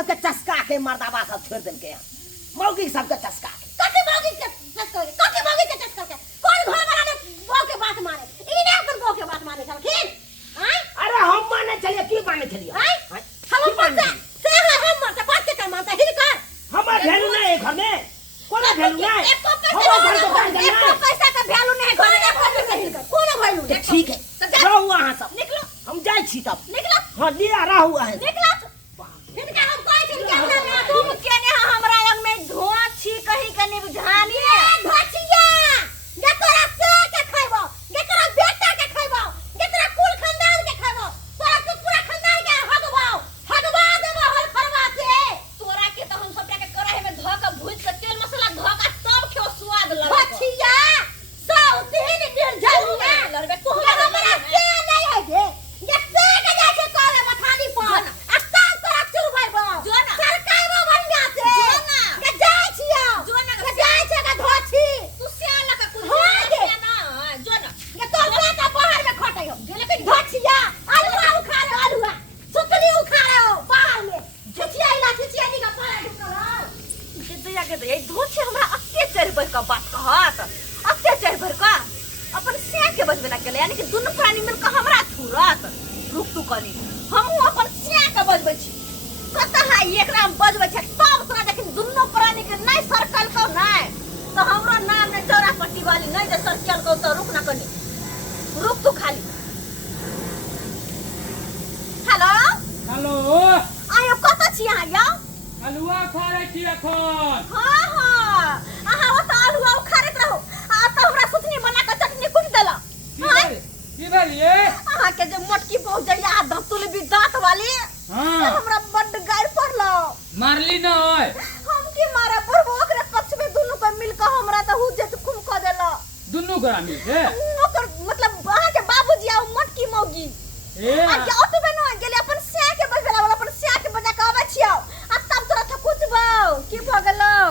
सबके चस्का के मर्दाबा सब छोड़ देल के मौगी सबके चस्का के कथी मौगी के चस्का के कथी मौगी के चस्का के कौन घर वाला ने बो के बात मारे ई ने अपन बो के बात मारे छलखिन हैं अरे हम माने चलिए की माने चलिए हैं हम पर से हम मरते बात के मानता हिल कर हमार वैल्यू नहीं है घर में कोनो वैल्यू नहीं एको पैसा का वैल्यू नहीं घर में पैसा हिल कर कोनो वैल्यू नहीं ठीक है रहो वहां सब निकलो हम जाई छी तब निकलो हां लिया रहा हुआ है निकलो इनका हम कोई चीज के ना तुम केने हमरा लग में धोआ छी कहीं कने बुझानी धचिया ये तोरा से के खइबो ये तोरा बेटा के खइबो ये तोरा कुल खानदान के खइबो तोरा के पूरा खानदान के हगवा देबो हर फरवा के तोरा के तो हम सबटा के कढ़ाई में धो के भूज के तेल मसाला धो के तब खेओ स्वाद लगे धचिया सब दिन दिन झलुआ लड़बे तू हमरा से नहीं है के ये से के जाय छै काले मथानी पर बात कहत अत्याचार भर का अपन से के बजबे ना केले यानी कि दुनु प्राणी मिल के हमरा थुरत रुक तू कनी हम अपन से के बजबे छी कत है एकरा बजबे छ सब तोरा लेकिन दुनु प्राणी के नहीं सर्कल को नहीं तो हमरो नाम ने चौरा पट्टी वाली नहीं जे सर्कल को तो रुक ना कनी रुक तू खाली हेलो हेलो आयो कत छी आयो अलुआ खा रहे छी अखन हां हां आहा ओ त अलुआ खारत रहो आ त हमरा सुथनी बना के चटनी कुट देला की भेलिए आहा के जे मोटकी बहुत जड़िया धतुल भी दांत वाली हां हमरा बड गायर पड़लो मारली न होय हम की मारे पर ओकरे पक्ष में दुनु के मिल के हमरा त हु जे खुम क देला दुनु गोरा मिल के ओकर मतलब आहा के बाबूजी आ मोटकी मौगी ए आ के